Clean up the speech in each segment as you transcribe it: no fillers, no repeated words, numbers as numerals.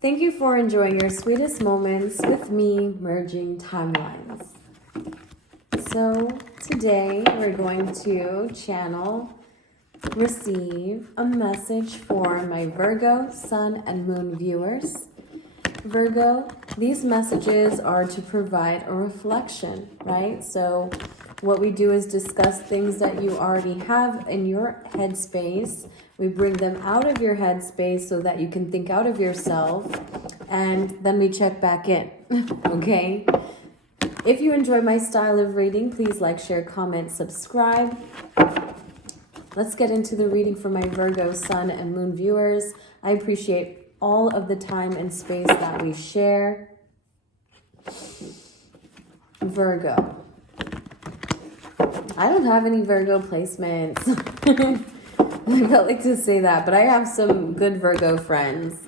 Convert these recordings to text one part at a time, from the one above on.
Thank you for enjoying your sweetest moments with me, merging timelines. So today we're going to receive a message for my Virgo, Sun, and Moon viewers. Virgo, these messages are to provide a reflection, right? So what we do is discuss things that you already have in your headspace. We bring them out of your headspace so that you can think out of yourself, and then we check back in, okay? If you enjoy my style of reading, please like, share, comment, subscribe. Let's get into the reading for my Virgo, Sun, and Moon viewers. I appreciate all of the time and space that we share. Virgo. I don't have any Virgo placements. I felt like to say that, but I have some good Virgo friends.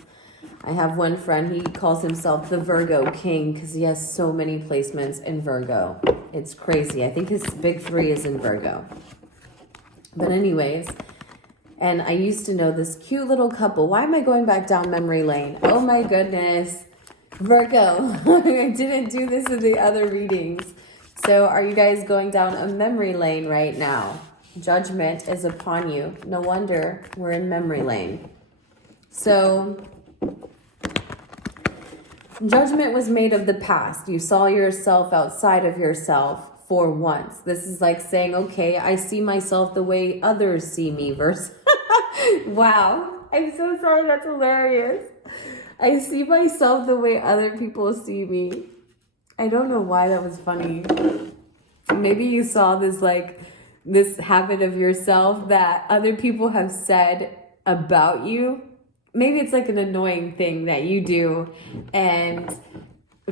I have one friend, he calls himself the Virgo King because he has so many placements in Virgo. It's crazy. I think his big 3 is in Virgo. But anyways, and I used to know this cute little couple. Why am I going back down memory lane? Oh my goodness. Virgo, I didn't do this in the other readings. So are you guys going down a memory lane right now? Judgment is upon you. No wonder we're in memory lane. So judgment was made of the past. You saw yourself outside of yourself for once. This is like saying, okay, I see myself the way others see me versus... Wow, I'm so sorry. That's hilarious. I see myself the way other people see me. I don't know why that was funny. Maybe you saw this habit of yourself that other people have said about you. Maybe it's like an annoying thing that you do, and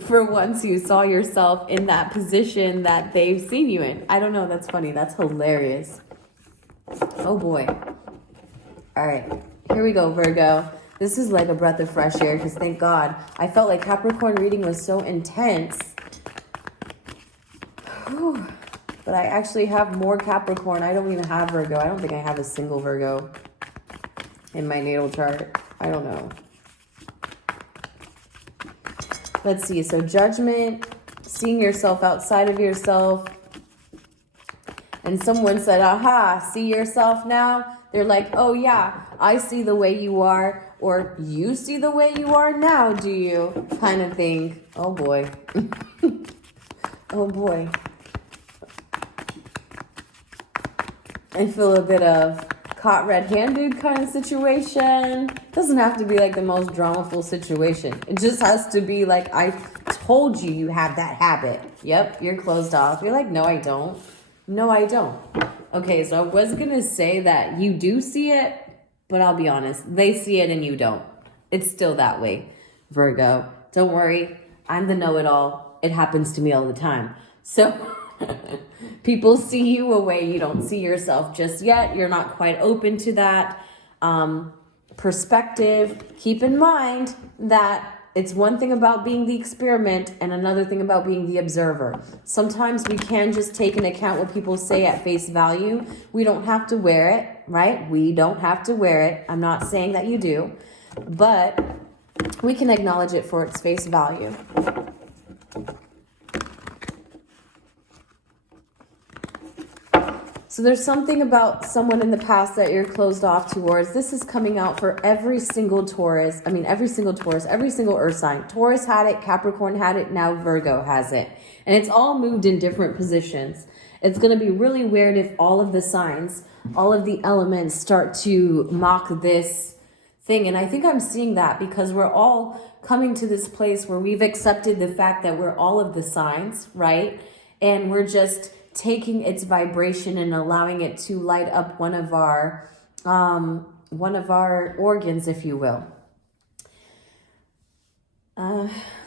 for once you saw yourself in that position that they've seen you in. I don't know, that's funny. That's hilarious. Oh boy. All right, here we go, Virgo. This is like a breath of fresh air because thank God. I felt like Capricorn reading was so intense. Whew. But I actually have more Capricorn. I don't even have Virgo. I don't think I have a single Virgo in my natal chart. I don't know. Let's see. So judgment, seeing yourself outside of yourself. And someone said, aha, see yourself now? They're like, oh yeah, I see the way you are. Or you see the way you are now, do you? Kind of thing. Oh boy. Oh boy. I feel a bit of caught red-handed kind of situation. Doesn't have to be like the most dramaful situation. It just has to be like, I told you you have that habit. Yep, you're closed off. You're like, no, I don't. No, I don't. Okay, so I was going to say that you do see it, but I'll be honest. They see it and you don't. It's still that way, Virgo. Don't worry. I'm the know-it-all. It happens to me all the time. So... people see you a way you don't see yourself just yet. You're not quite open to that perspective. Keep in mind that it's one thing about being the experiment and another thing about being the observer. Sometimes we can just take into account what people say at face value. We don't have to wear it, right? We don't have to wear it. I'm not saying that you do, but we can acknowledge it for its face value. So there's something about someone in the past that you're closed off towards. This is coming out for every single Taurus. I mean, every single Taurus, every single earth sign. Taurus had it, Capricorn had it, now Virgo has it. And it's all moved in different positions. It's going to be really weird if all of the signs, all of the elements start to mock this thing. And I think I'm seeing that because we're all coming to this place where we've accepted the fact that we're all of the signs, right? And we're just... taking its vibration and allowing it to light up one of our organs, if you will.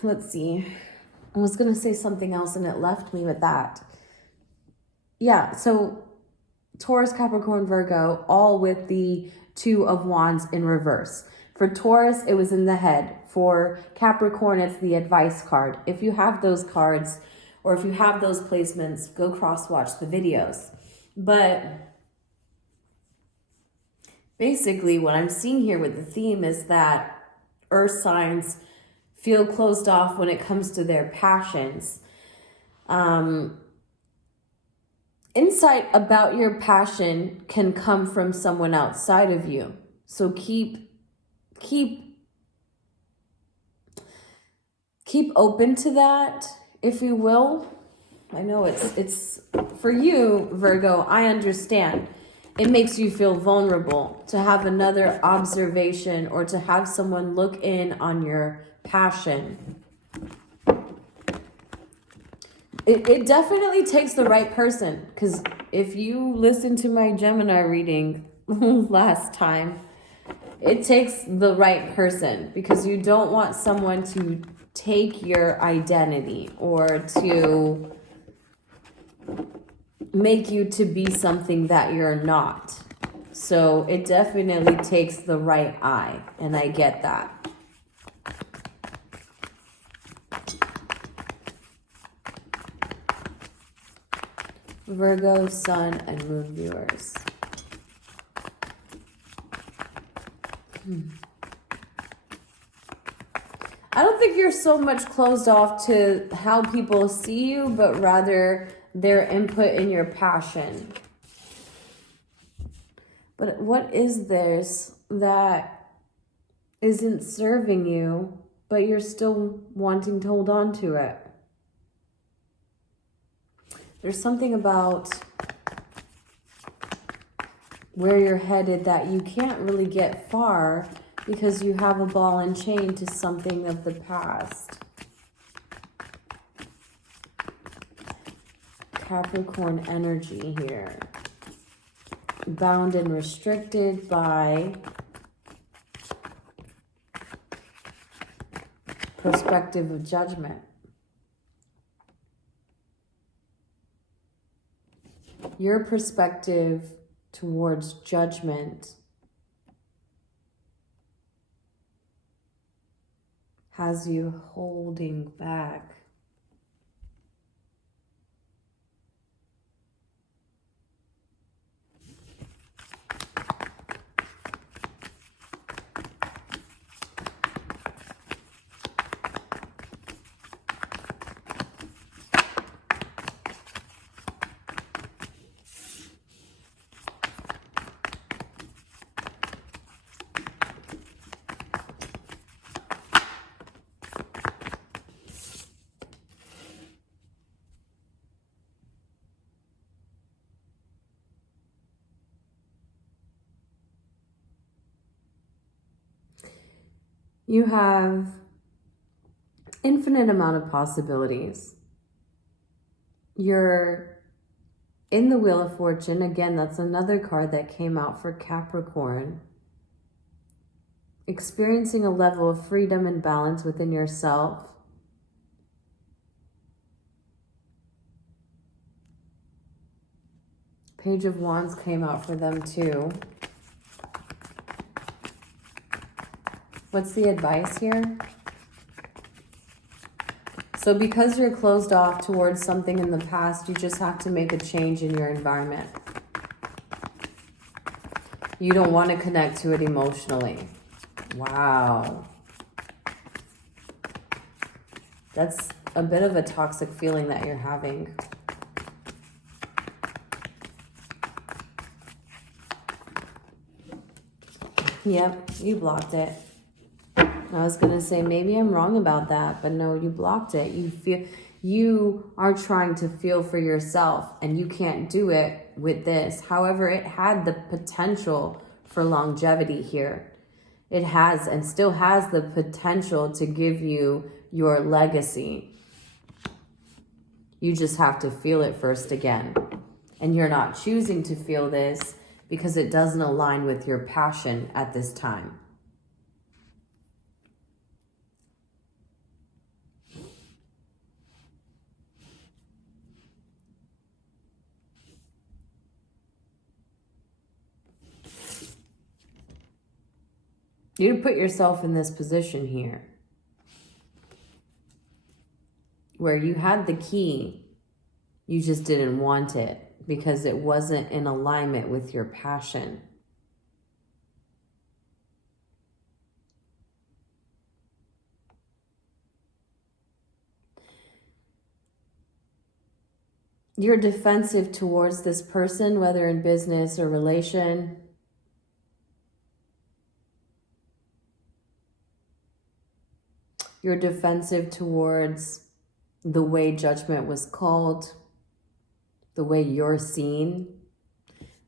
Let's see. I was going to say something else and it left me with that. Yeah, so Taurus, Capricorn, Virgo, all with the 2 of Wands in reverse. For Taurus, it was in the head. For Capricorn, it's the advice card. If you have those cards, or if you have those placements, go cross-watch the videos. But basically what I'm seeing here with the theme is that earth signs feel closed off when it comes to their passions. Insight about your passion can come from someone outside of you. So keep open to that, if you will. I know it's for you, Virgo, I understand. It makes you feel vulnerable to have another observation or to have someone look in on your passion. It definitely takes the right person, because if you listen to my Gemini reading last time, it takes the right person, because you don't want someone to take your identity or to make you to be something that you're not. So it definitely takes the right eye, and I get that. Virgo, Sun, and Moon viewers. I don't think you're so much closed off to how people see you, but rather their input in your passion. But what is this that isn't serving you, but you're still wanting to hold on to it? There's something about where you're headed that you can't really get far because you have a ball and chain to something of the past. Capricorn energy here. Bound and restricted by perspective of judgment. Your perspective towards judgment has you holding back. You have infinite amount of possibilities. You're in the Wheel of Fortune. Again, that's another card that came out for Capricorn. Experiencing a level of freedom and balance within yourself. Page of Wands came out for them too. What's the advice here? So because you're closed off towards something in the past, you just have to make a change in your environment. You don't want to connect to it emotionally. Wow. That's a bit of a toxic feeling that you're having. Yep, you blocked it. I was going to say, maybe I'm wrong about that, but no, you blocked it. You are trying to feel for yourself, and you can't do it with this. However, it had the potential for longevity here. It has and still has the potential to give you your legacy. You just have to feel it first again. And you're not choosing to feel this because it doesn't align with your passion at this time. You put yourself in this position here where you had the key, you just didn't want it because it wasn't in alignment with your passion. You're defensive towards this person, whether in business or relation. You're defensive towards the way judgment was called, the way you're seen.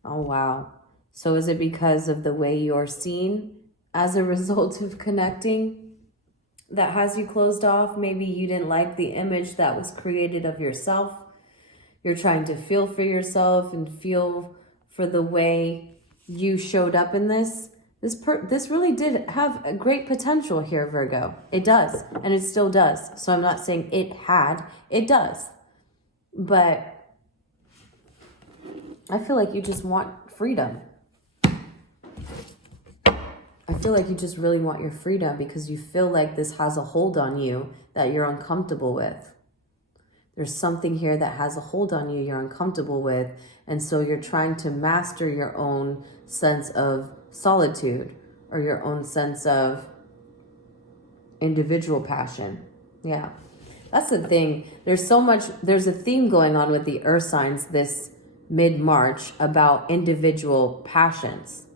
Oh, wow. So is it because of the way you're seen as a result of connecting that has you closed off? Maybe you didn't like the image that was created of yourself. You're trying to feel for yourself and feel for the way you showed up in this. This really did have a great potential here, Virgo. It does, and it still does. So I'm not saying it does. But I feel like you just want freedom. I feel like you just really want your freedom because you feel like this has a hold on you that you're uncomfortable with. There's something here that has a hold on you you're uncomfortable with, and so you're trying to master your own sense of solitude or your own sense of individual passion. Yeah, that's the thing. There's a theme going on with the earth signs this mid-March about individual passions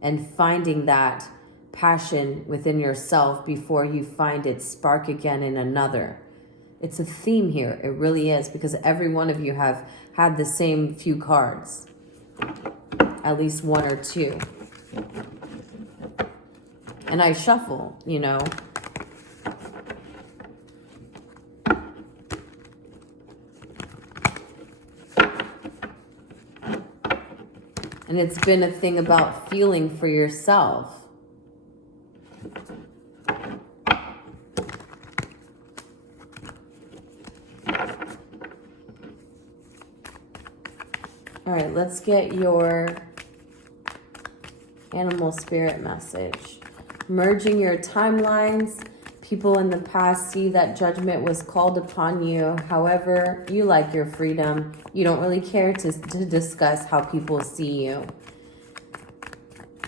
and finding that passion within yourself before you find it spark again in another. It's a theme here. It really is, because every one of you have had the same few cards, at least one or two. And I shuffle, you know. And it's been a thing about feeling for yourself. All right, let's get your animal spirit message. Merging your timelines. People in the past see that judgment was called upon you. However, you like your freedom. You don't really care to discuss how people see you.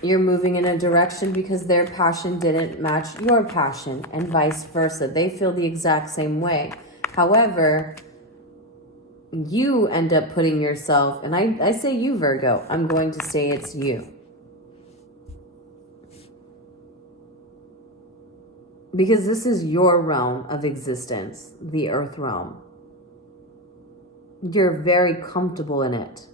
You're moving in a direction because their passion didn't match your passion, and vice versa. They feel the exact same way. However, you end up putting yourself, and I say you, Virgo, I'm going to say it's you. Because this is your realm of existence, the earth realm. You're very comfortable in it.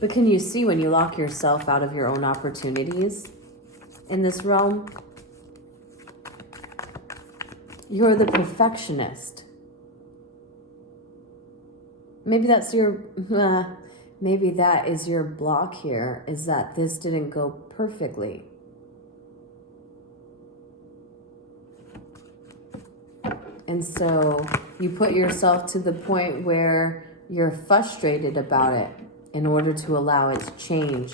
But can you see when you lock yourself out of your own opportunities in this realm? You're the perfectionist. Maybe that's your, maybe that is your block here, is that this didn't go perfectly. And so you put yourself to the point where you're frustrated about it in order to allow it to change.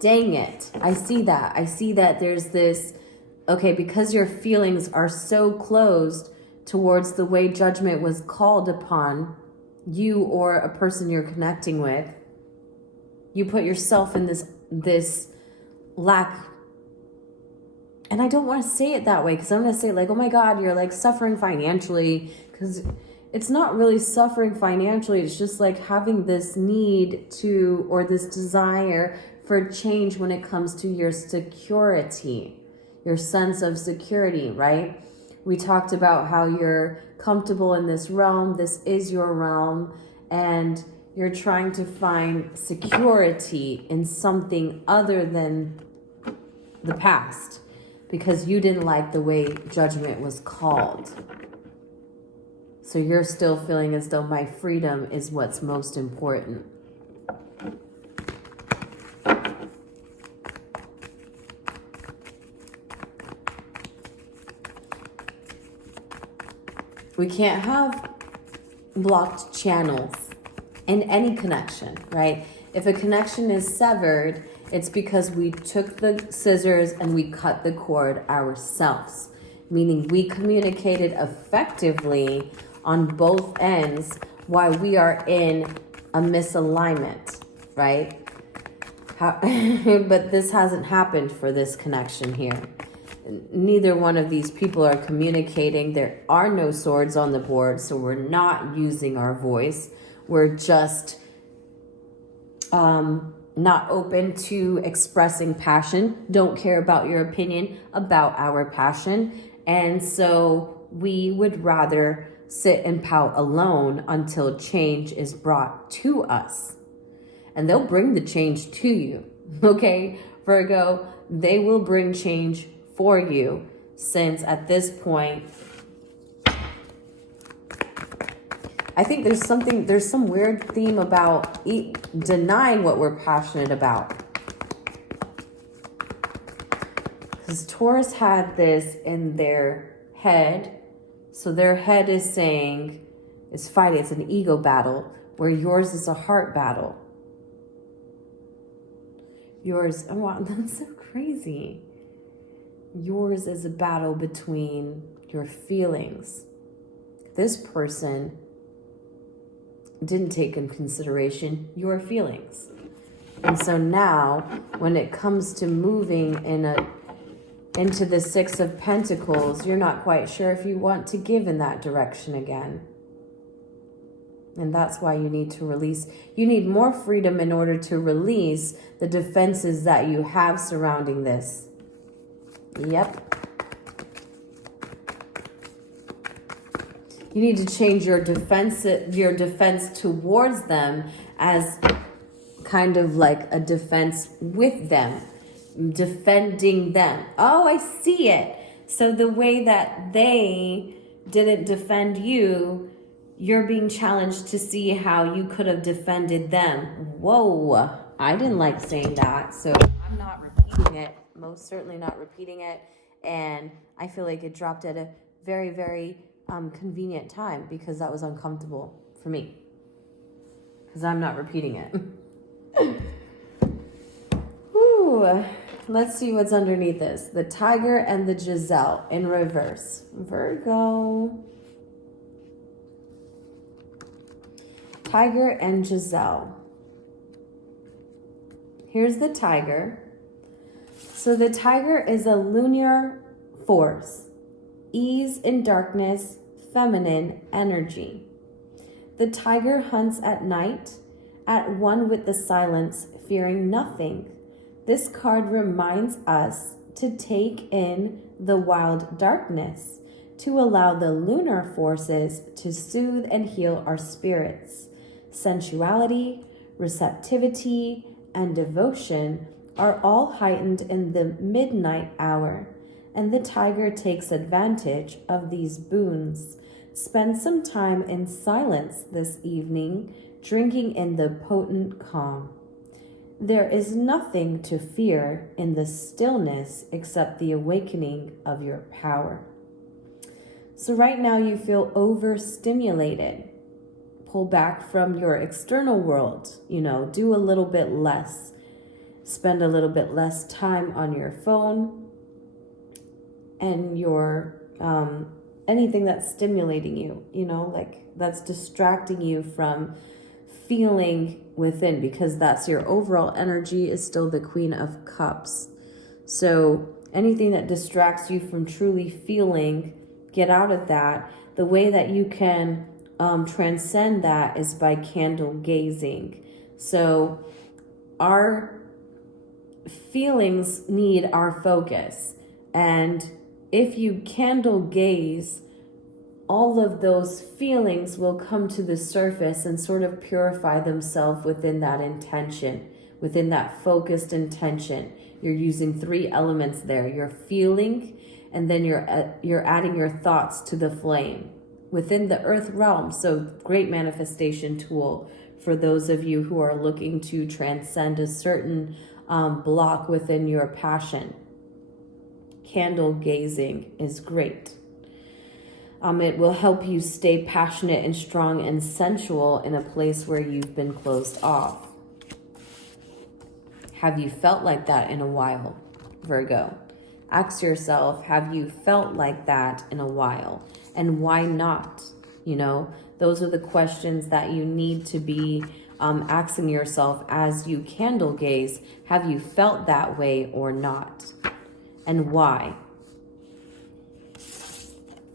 Dang it. I see that. I see that there's this, okay, because your feelings are so closed towards the way judgment was called upon you or a person you're connecting with, you put yourself in this lack. And I don't want to say it that way, because I'm going to say like, oh my God, you're like suffering financially, because it's not really suffering financially. It's just like having this need to, or this desire for change when it comes to your security, your sense of security, right? We talked about how you're comfortable in this realm. This is your realm, and you're trying to find security in something other than the past, because you didn't like the way judgment was called. So you're still feeling as though my freedom is what's most important. We can't have blocked channels in any connection, right? If a connection is severed, it's because we took the scissors and we cut the cord ourselves, meaning we communicated effectively on both ends while we are in a misalignment, right? But this hasn't happened for this connection here. neither one of these people are communicating. There are no swords on the board, so we're not using our voice. We're just not open to expressing passion, don't care about your opinion about our passion. And so we would rather sit and pout alone until change is brought to us. And they'll bring the change to you, okay? Virgo, they will bring change for you, since at this point, I think there's some weird theme about denying what we're passionate about. Because Taurus had this in their head. So their head is saying, it's fighting, it's an ego battle, where yours is a heart battle. Yours, oh wow, that's so crazy. Yours is a battle between your feelings. This person didn't take in consideration your feelings. And so now, when it comes to moving into the Six of Pentacles, you're not quite sure if you want to give in that direction again. And that's why you need to release. You need more freedom in order to release the defenses that you have surrounding this. Yep. You need to change your defense towards them as kind of like a defense with them, defending them. Oh, I see it. So the way that they didn't defend you, you're being challenged to see how you could have defended them. Whoa, I didn't like saying that, so I'm not repeating it. Most certainly not repeating it. And I feel like it dropped at a very, very convenient time, because that was uncomfortable for me, because I'm not repeating it. Whew. Let's see what's underneath this. The Tiger and the Giselle in reverse. Virgo. Tiger and Giselle. Here's the Tiger. So the Tiger is a lunar force. Ease in darkness, feminine energy. The Tiger hunts at night, at one with the silence, fearing nothing. This card reminds us to take in the wild darkness, to allow the lunar forces to soothe and heal our spirits. Sensuality, receptivity, and devotion are all heightened in the midnight hour, and the Tiger takes advantage of these boons. Spend some time in silence this evening, drinking in the potent calm. There is nothing to fear in the stillness except the awakening of your power. So right now you feel overstimulated. Pull back from your external world, do a little bit less. Spend a little bit less time on your phone and your anything that's stimulating you, like that's distracting you from feeling within, because that's your overall energy is still the Queen of Cups. So anything that distracts you from truly feeling, get out of that. The way that you can transcend that is by candle gazing. So our feelings need our focus, and if you candle gaze, all of those feelings will come to the surface and sort of purify themselves within that intention, within that focused intention. You're using 3 elements there. You're feeling, and then you're adding your thoughts to the flame within the earth realm. So great manifestation tool for those of you who are looking to transcend a certain block within your passion. Candle gazing is great. It will help you stay passionate and strong and sensual in a place where you've been closed off. Have you felt like that in a while, Virgo? Ask yourself, have you felt like that in a while? And why not? Those are the questions that you need to be asking yourself as you candle gaze. Have you felt that way or not? And why?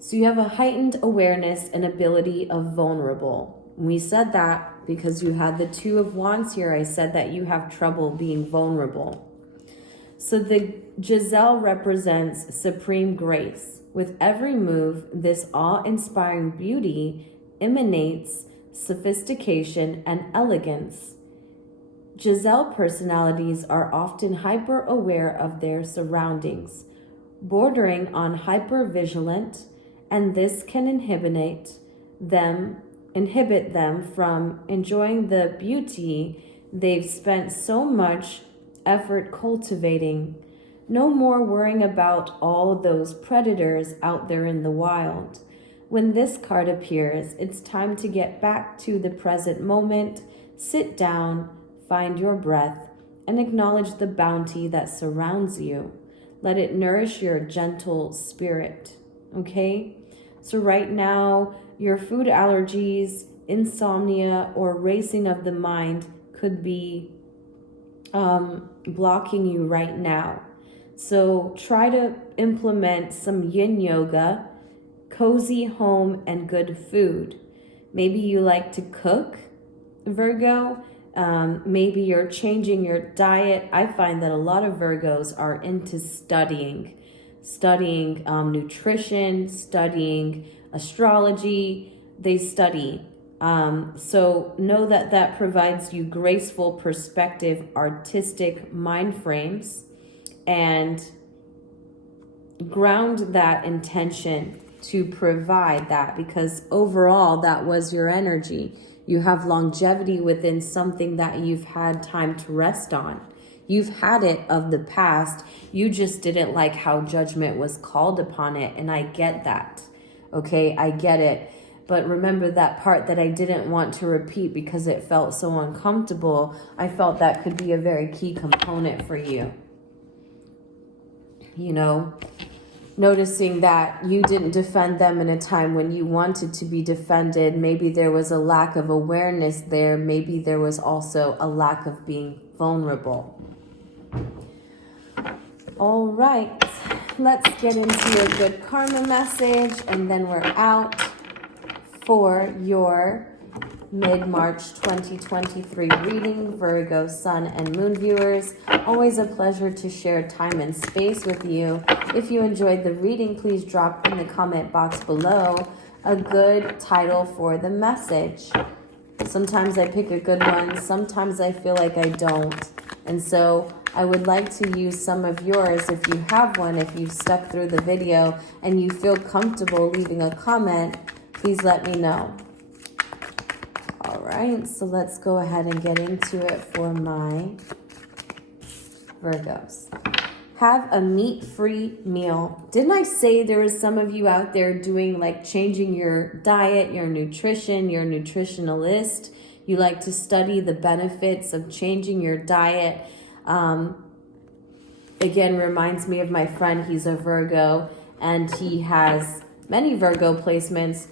So you have a heightened awareness and ability of vulnerable. We said that because you had the Two of Wands here. I said that you have trouble being vulnerable. So the 𝕤𝕠𝕟 represents supreme grace. With every move, this awe-inspiring beauty emanates sophistication and elegance. 𝕤𝕠𝕟 personalities are often hyper-aware of their surroundings, bordering on hyper-vigilant, and this can inhibit them from enjoying the beauty they've spent so much effort cultivating. No more worrying about all those predators out there in the wild. When this card appears, it's time to get back to the present moment, sit down, find your breath, and acknowledge the bounty that surrounds you. Let it nourish your gentle spirit, okay? So right now, your food allergies, insomnia, or racing of the mind could be blocking you right now. So try to implement some yin yoga, cozy home, and good food. Maybe you like to cook, Virgo. Maybe you're changing your diet. I find that a lot of Virgos are into studying nutrition, studying astrology. They study. So know that provides you graceful perspective, artistic mind frames, and ground that intention to provide that, because overall that was your energy. You have longevity within something that you've had time to rest on. You've had it of the past. You just didn't like how judgment was called upon it. And I get that. Okay, I get it. But remember that part that I didn't want to repeat because it felt so uncomfortable. I felt that could be a very key component for you. You know, noticing that you didn't defend them in a time when you wanted to be defended. Maybe there was a lack of awareness there. Maybe there was also a lack of being vulnerable. All right, let's get into a good karma message, and then we're out for your mid-March 2023 reading, Virgo, Sun, and Moon viewers. Always a pleasure to share time and space with you. If you enjoyed the reading, please drop in the comment box below a good title for the message. Sometimes I pick a good one, sometimes I feel like I don't. And so I would like to use some of yours. If you have one, if you've stuck through the video and you feel comfortable leaving a comment, please let me know. All right, so let's go ahead and get into it for my Virgos. Have a meat-free meal. Didn't I say there was some of you out there doing like changing your diet, your nutrition, your nutritionalist? You like to study the benefits of changing your diet. Again, reminds me of my friend. He's a Virgo and he has many Virgo placements.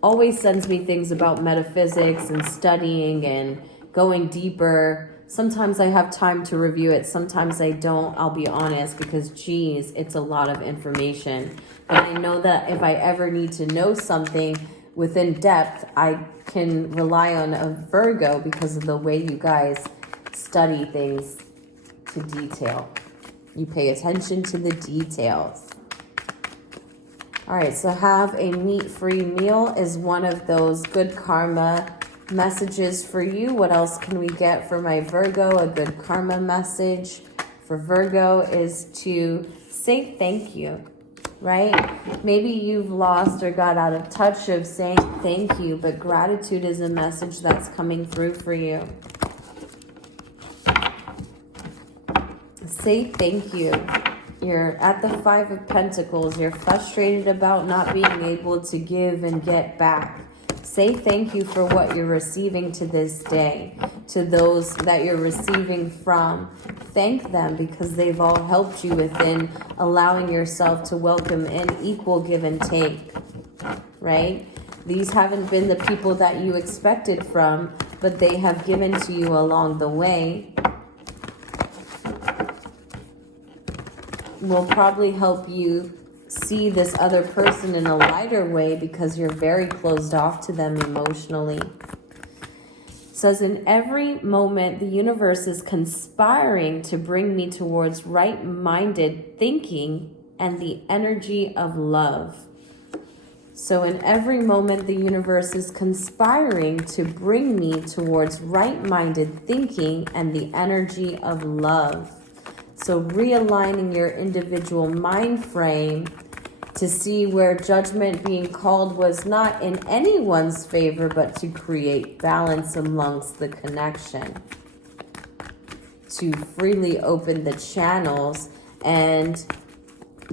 Always sends me things about metaphysics and studying and going deeper. Sometimes I have time to review it. Sometimes I don't, I'll be honest, because geez, it's a lot of information. But I know that if I ever need to know something within depth, I can rely on a Virgo because of the way you guys study things to detail. You pay attention to the details. All right, so have a meat-free meal is one of those good karma messages for you. What else can we get for my Virgo? A good karma message for Virgo is to say thank you, right? Maybe you've lost or got out of touch of saying thank you, but gratitude is a message that's coming through for you. Say thank you. You're at the Five of Pentacles. You're frustrated about not being able to give and get back. Say thank you for what you're receiving to this day. To those that you're receiving from, thank them because they've all helped you within allowing yourself to welcome in equal give and take, right? These haven't been the people that you expected from, but they have given to you along the way. Will probably help you see this other person in a lighter way because you're very closed off to them emotionally. It says, in every moment, the universe is conspiring to bring me towards right-minded thinking and the energy of love. So in every moment, the universe is conspiring to bring me towards right-minded thinking and the energy of love. So realigning your individual mind frame to see where judgment being called was not in anyone's favor, but to create balance amongst the connection. To freely open the channels and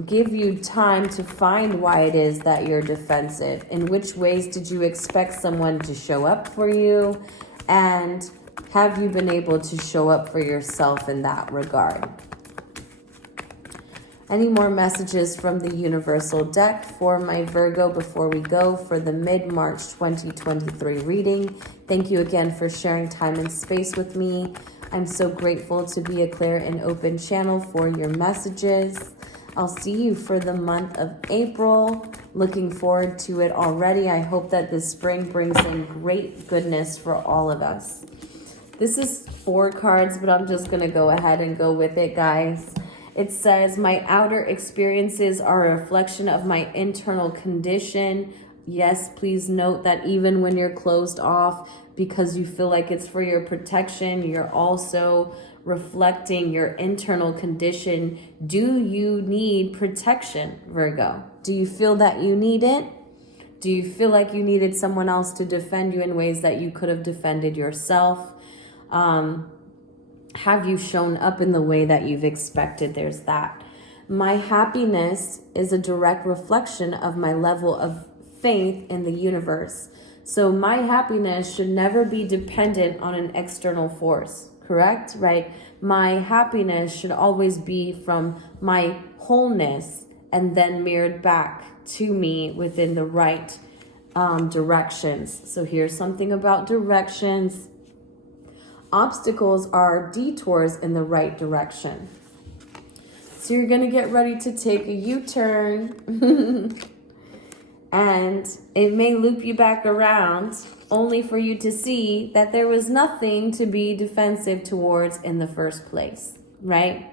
give you time to find why it is that you're defensive. In which ways did you expect someone to show up for you? And have you been able to show up for yourself in that regard? Any more messages from the Universal Deck for my Virgo before we go for the mid-March 2023 reading? Thank you again for sharing time and space with me. I'm so grateful to be a clear and open channel for your messages. I'll see you for the month of April. Looking forward to it already. I hope that this spring brings in great goodness for all of us. This is 4 cards, but I'm just going to go ahead and go with it, guys. It says, my outer experiences are a reflection of my internal condition. Yes, please note that even when you're closed off because you feel like it's for your protection, you're also reflecting your internal condition. Do you need protection, Virgo? Do you feel that you need it? Do you feel like you needed someone else to defend you in ways that you could have defended yourself? Have you shown up in the way that you've expected? There's that. My happiness is a direct reflection of my level of faith in the universe. So my happiness should never be dependent on an external force, correct? Right? My happiness should always be from my wholeness and then mirrored back to me within the right directions. So here's something about directions. Obstacles are detours in the right direction. So you're going to get ready to take a U-turn and it may loop you back around only for you to see that there was nothing to be defensive towards in the first place, right?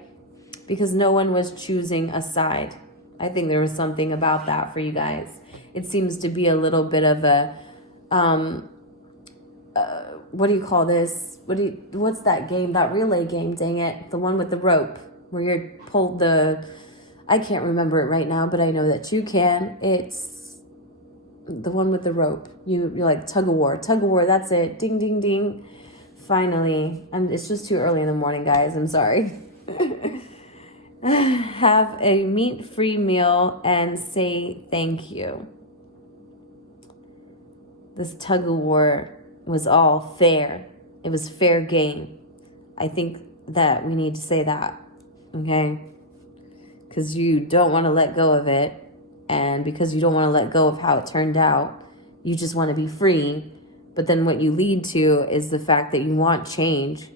Because no one was choosing a side. I think there was something about that for you guys. It seems to be a little bit of a, what do you call this? What's that game? That relay game, dang it. The one with the rope where you're pulled I can't remember it right now, but I know that you can. It's the one with the rope. You're like tug of war, that's it. Ding, ding, ding. Finally. And it's just too early in the morning, guys. I'm sorry. Have a meat-free meal and say thank you. This tug of war was all fair. It was fair game. I think that we need to say that, okay? Because you don't want to let go of it, and because you don't want to let go of how it turned out, you just want to be free. But then what you lead to is the fact that you want change.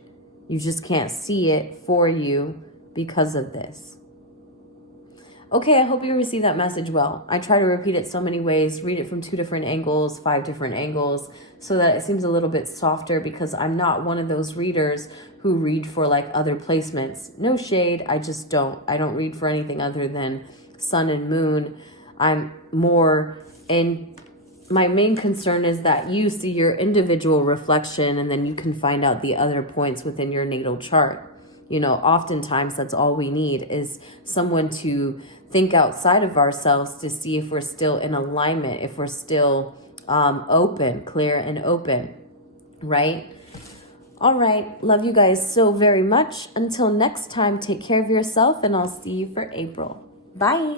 You just can't see it for you because of this. Okay, I hope you receive that message well. I try to repeat it so many ways, read it from 2 different angles, 5 different angles, so that it seems a little bit softer, because I'm not one of those readers who read for like other placements. No shade, I just don't. I don't read for anything other than sun and moon. I'm more in, my main concern is that you see your individual reflection and then you can find out the other points within your natal chart. You know, oftentimes that's all we need is someone to think outside of ourselves to see if we're still in alignment, if we're still open, clear and open, right? All right. Love you guys so very much. Until next time, take care of yourself and I'll see you for April. Bye.